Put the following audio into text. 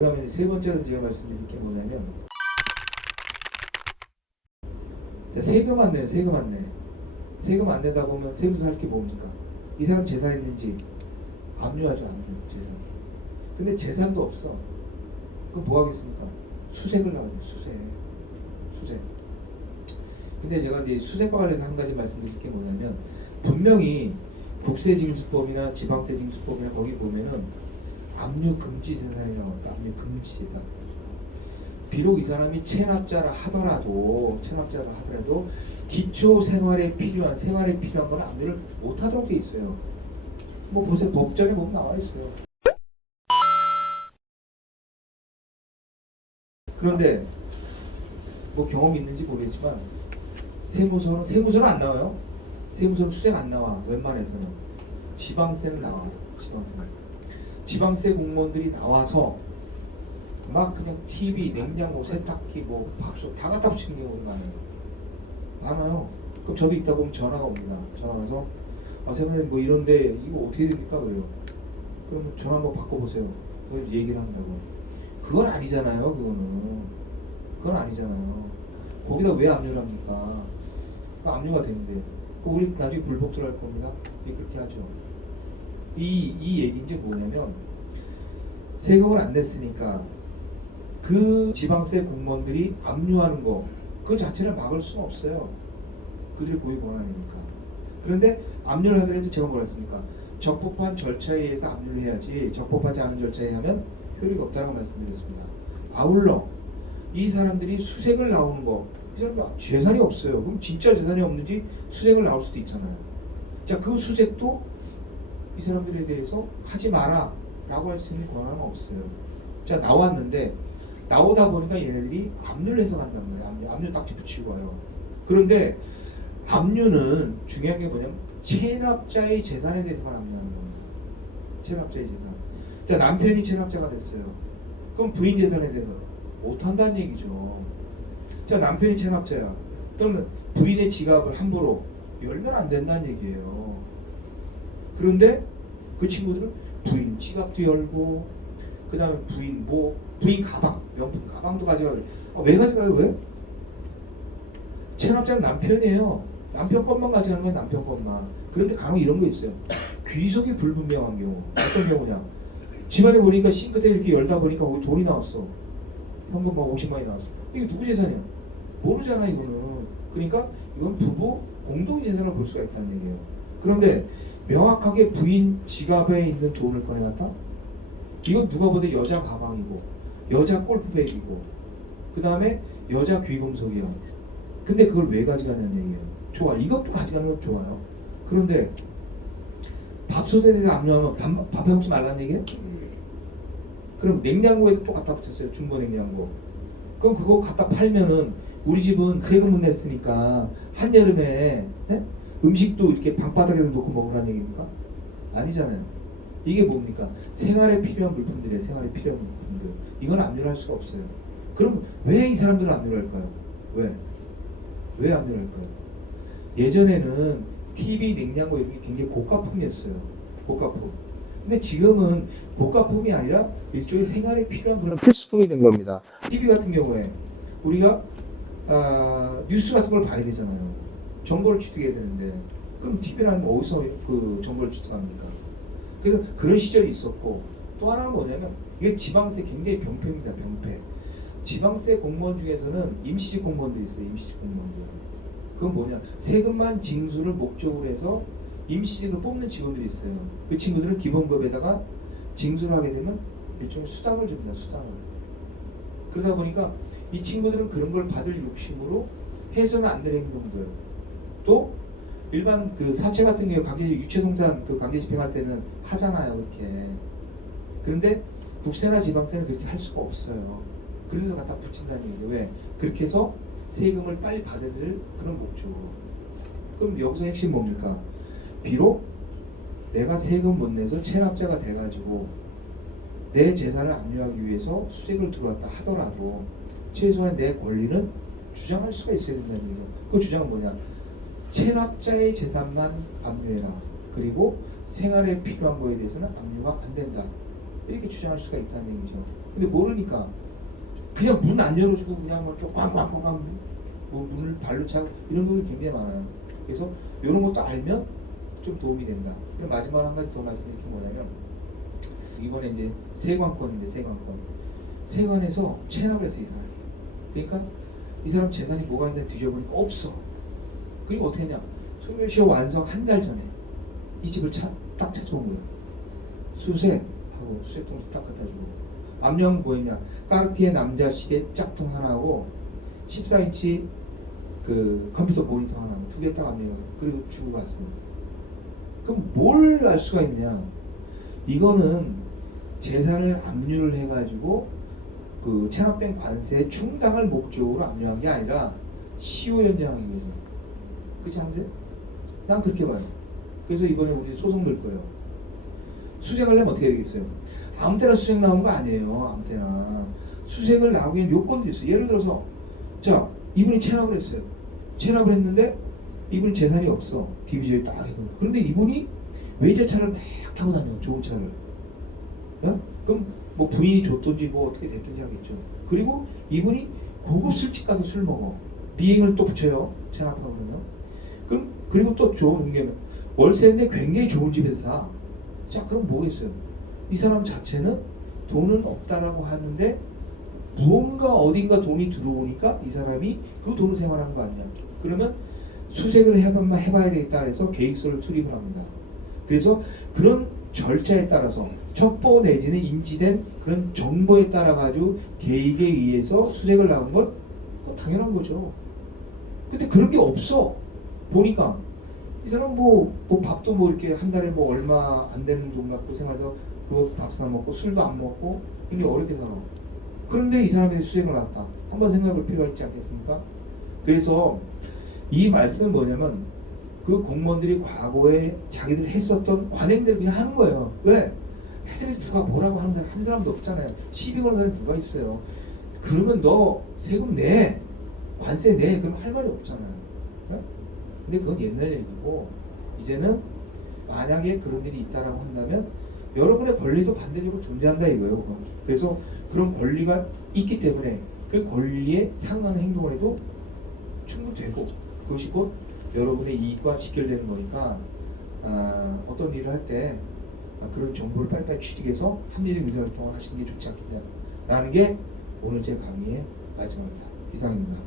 그다음에 세 번째로 제가 말씀드릴 게 뭐냐면, 자, 세금 안 내요. 세금 안 내. 세금 안 내다 보면 세무서 할 게 뭡니까? 이 사람 재산 있는지 압류하죠. 압류 재산. 근데 재산도 없어. 그럼 뭐 하겠습니까? 수색을 나가죠. 수색. 근데 제가 이제 수색과 관련해서 한 가지 말씀드릴 게 뭐냐면, 분명히 국세징수법이나 지방세징수법이나 거기 보면은 압류 금지 재산이 나옵니다. 압류 금지 재산. 비록 이 사람이 체납자라 하더라도 기초 생활에 필요한 건 압류를 못 하도록 돼 있어요. 뭐 보세요. 법전에 보면 나와 있어요. 그런데 뭐 경험이 있는지 모르겠지만 세무서는 안 나와요. 세무서는 수색 안 나와. 웬만해서는 지방세는 나와요. 지방세 공무원들이 나와서 막 그냥 TV, 냉장고, 세탁기, 뭐 밥솥 다 갖다 붙이는 경우가 많아요. 그럼 저도 있다 보면 전화가 옵니다. 전화 와서 세무사님 뭐 이런데 이거 어떻게 됩니까? 그래요. 그럼 전화 한번 바꿔보세요. 그래서 얘기를 한다고. 그건 아니잖아요. 그건 아니잖아요. 거기다 왜 압류를 합니까? 압류가 되는데 우리 나중에 불복 들어갈 겁니다. 그렇게 하죠. 이 얘기인지 뭐냐면, 세금을 안 냈으니까 그 지방세 공무원들이 압류하는 거 그 자체를 막을 수는 없어요. 그들의 고유 권한이니까. 그런데 압류를 하더라도 제가 뭐라 했습니까? 적법한 절차에 의해서 압류를 해야지 적법하지 않은 절차에 하면 효력이 없다고 말씀드렸습니다. 아울러 이 사람들이 수색을 나오는 거, 이 사람들 재산이 없어요. 그럼 진짜 재산이 없는지 수색을 나올 수도 있잖아요. 자, 그 수색도 이 사람들에 대해서 하지 마라 라고 할 수 있는 권한은 없어요. 자, 나왔는데 나오다 보니까 얘네들이 압류를 해서 간단 말이에요. 압류 딱지 붙이고 와요. 그런데 압류는 중요한 게 뭐냐면 체납자의 재산에 대해서만 압류하는 겁니다. 체납자의 재산. 자, 남편이 체납자가 됐어요. 그럼 부인 재산에 대해서 못한다는 얘기죠. 자, 남편이 체납자야. 그러면 부인의 지갑을 함부로 열면 안 된다는 얘기예요. 그런데 그 친구들은 부인 지갑도 열고, 그 다음에 부인 가방, 명품 가방도 가져가요. 왜 가져가요? 왜? 체납자는 남편이에요. 남편 것만 가져가는 거야. 남편 것만. 그런데 간혹 이런 거 있어요. 귀속이 불분명한 경우. 어떤 경우냐? 집안에 보니까 싱크대 이렇게 열다 보니까 거기 돈이 나왔어. 현금만 50만이 나왔어. 이게 누구 재산이야? 모르잖아 이거는. 그러니까 이건 부부 공동 재산을 볼 수가 있다는 얘기예요. 그런데 명확하게 부인 지갑에 있는 돈을 꺼내놨다? 이건 누가 보든 여자 가방이고, 여자 골프백이고, 그 다음에 여자 귀금속이야. 근데 그걸 왜 가져가냐는 얘기예요. 좋아, 이것도 가져가는 건 좋아요. 그런데 밥솥에 대해서 압류하면 밥해 먹지 말라는 얘기예요? 그럼 냉장고에도 또 갖다 붙였어요. 중고 냉장고. 그럼 그거 갖다 팔면은 우리 집은 세금을 냈으니까 한여름에 음식도 이렇게 방바닥에서 놓고 먹으라는 얘기입니까? 아니잖아요. 이게 뭡니까? 생활에 필요한 물품들이에요. 생활에 필요한 물품들. 이건 압류를 할 수가 없어요. 그럼 왜 이 사람들은 압류를 할까요? 왜 압류를 할까요? 예전에는 TV, 냉장고 이런 게 굉장히 고가품이었어요. 고가품. 근데 지금은 고가품이 아니라 일종의 생활에 필요한 그런 필수품이 된 겁니다. TV 같은 경우에 우리가 뉴스 같은 걸 봐야 되잖아요. 정보를 취득해야 되는데, 그럼 TV라는 어디서 그 정보를 취득합니까? 그래서 그런 시절이 있었고, 또 하나는 뭐냐면 이게 지방세 굉장히 병폐입니다. 병폐. 지방세 공무원 중에서는 임시직 공무원들이 있어요. 임시직 공무원들. 그건 뭐냐? 세금만 징수를 목적으로 해서 임시직으로 뽑는 직원들이 있어요. 그 친구들은 기본급에다가 징수를 하게 되면 일종의 수당을 줍니다. 수당을. 그러다 보니까 이 친구들은 그런 걸 받을 욕심으로 해서는 안 될 행동들, 또 일반 그 사채 같은 경우 강제 유체송산 그 강제 집행할 때는 하잖아요. 그렇게. 그런데 국세나 지방세는 그렇게 할 수가 없어요. 그래서 갖다 붙인다는 얘기예요. 왜? 그렇게 해서 세금을 빨리 받을 그런 목적으로. 그럼 여기서 핵심 뭡니까? 비록 내가 세금 못 내서 체납자가 돼가지고 내 재산을 압류하기 위해서 수색을 들어왔다 하더라도 최소한 내 권리는 주장할 수가 있어야 된다는 얘기예요. 그 주장은 뭐냐? 체납자의 재산만 압류해라. 그리고 생활에 필요한 거에 대해서는 압류가 안 된다. 이렇게 주장할 수가 있다는 얘기죠. 근데 모르니까 그냥 문 안 열어주고 그냥 뭐 이렇게 꽝꽝꽝꽝 뭐 문을 발로 차고 이런 분들이 굉장히 많아요. 그래서 이런 것도 알면 좀 도움이 된다. 그리고 마지막으로 한 가지 더 말씀드릴 게 뭐냐면 이번에 이제 세관권인데 세관에서 체납을 했어 이 사람이. 그러니까 이 사람 재산이 뭐가 있는데 뒤져보니까 없어. 그리고 어떻게 했냐? 소멸시효 완성 한 달 전에 이 집을 딱 찾아온 거예요. 수세하고 수세통을 딱 갖다 주고 앞면 뭐였냐? 까르티에 남자 시계 짝퉁 하나하고 14인치 그 컴퓨터 모니터 하나 두 개 딱 앞면 그리고 주고 갔어요. 그럼 뭘 알 수가 있냐? 이거는 재산을 압류를 해가지고 그 체납된 관세 충당을 목적으로 압류한 게 아니라 시효 연장하기 위해서. 그렇지 않으세요? 난 그렇게 봐요. 그래서 이번에 우리 소송 낼 거예요. 수색하려면 어떻게 되겠어요? 아무 때나 수색 나오는 거 아니에요. 아무 때나. 수색을 나오기 위한 요건도 있어요. 예를 들어서 자 이분이 체납을 했어요. 체납을 했는데 이분이 재산이 없어. 디비전이 딱 해놓은. 그런데 이분이 외제차를 막 타고 다녀요. 좋은 차를. 어? 그럼 뭐 부인이 줬든지 뭐 어떻게 됐든지 하겠죠. 그리고 이분이 고급 술집 가서 술 먹어. 미행을 또 붙여요. 체납하고 그러면. 그럼 그리고 또 좋은 게 월세인데 굉장히 좋은 집에서 사. 자 그럼 뭐겠어요? 이 사람 자체는 돈은 없다라고 하는데 무언가 어딘가 돈이 들어오니까 이 사람이 그 돈을 생활하는 거 아니냐. 그러면 수색을 해봐야 되겠다 해서 계획서를 수립을 합니다. 그래서 그런 절차에 따라서 첩보 내지는 인지된 그런 정보에 따라 가지고 계획에 의해서 수색을 나간 건 당연한 거죠. 근데 그런 게 없어. 보니까 이 사람 뭐 밥도 뭐 이렇게 한 달에 뭐 얼마 안 되는 돈 갖고 생활해서 그 밥 사 먹고 술도 안 먹고 굉장히 어렵게 살아. 그런데 이 사람이 수색을 나왔다. 한번 생각해 볼 필요가 있지 않겠습니까? 그래서 이 말씀은 뭐냐면 그 공무원들이 과거에 자기들 했었던 관행대로 그냥 하는 거예요. 왜? 해전에서 누가 뭐라고 하는 사람 한 사람도 없잖아요. 시비 거는 사람이 누가 있어요. 그러면 너 세금 내, 관세 내, 그럼 할 말이 없잖아요. 네? 근데 그건 옛날 얘기고 이제는 만약에 그런 일이 있다라고 한다면 여러분의 권리도 반대적으로 존재한다 이거예요. 그래서 그런 권리가 있기 때문에 그 권리에 상응하는 행동을 해도 충분히 되고 그것이 곧 여러분의 이익과 직결되는 거니까 어떤 일을 할 때 그런 정보를 빨리빨리 취득해서 합리적 의사소통을 하시는 게 좋지 않겠냐라는 게 오늘 제 강의의 마지막입니다. 이상입니다.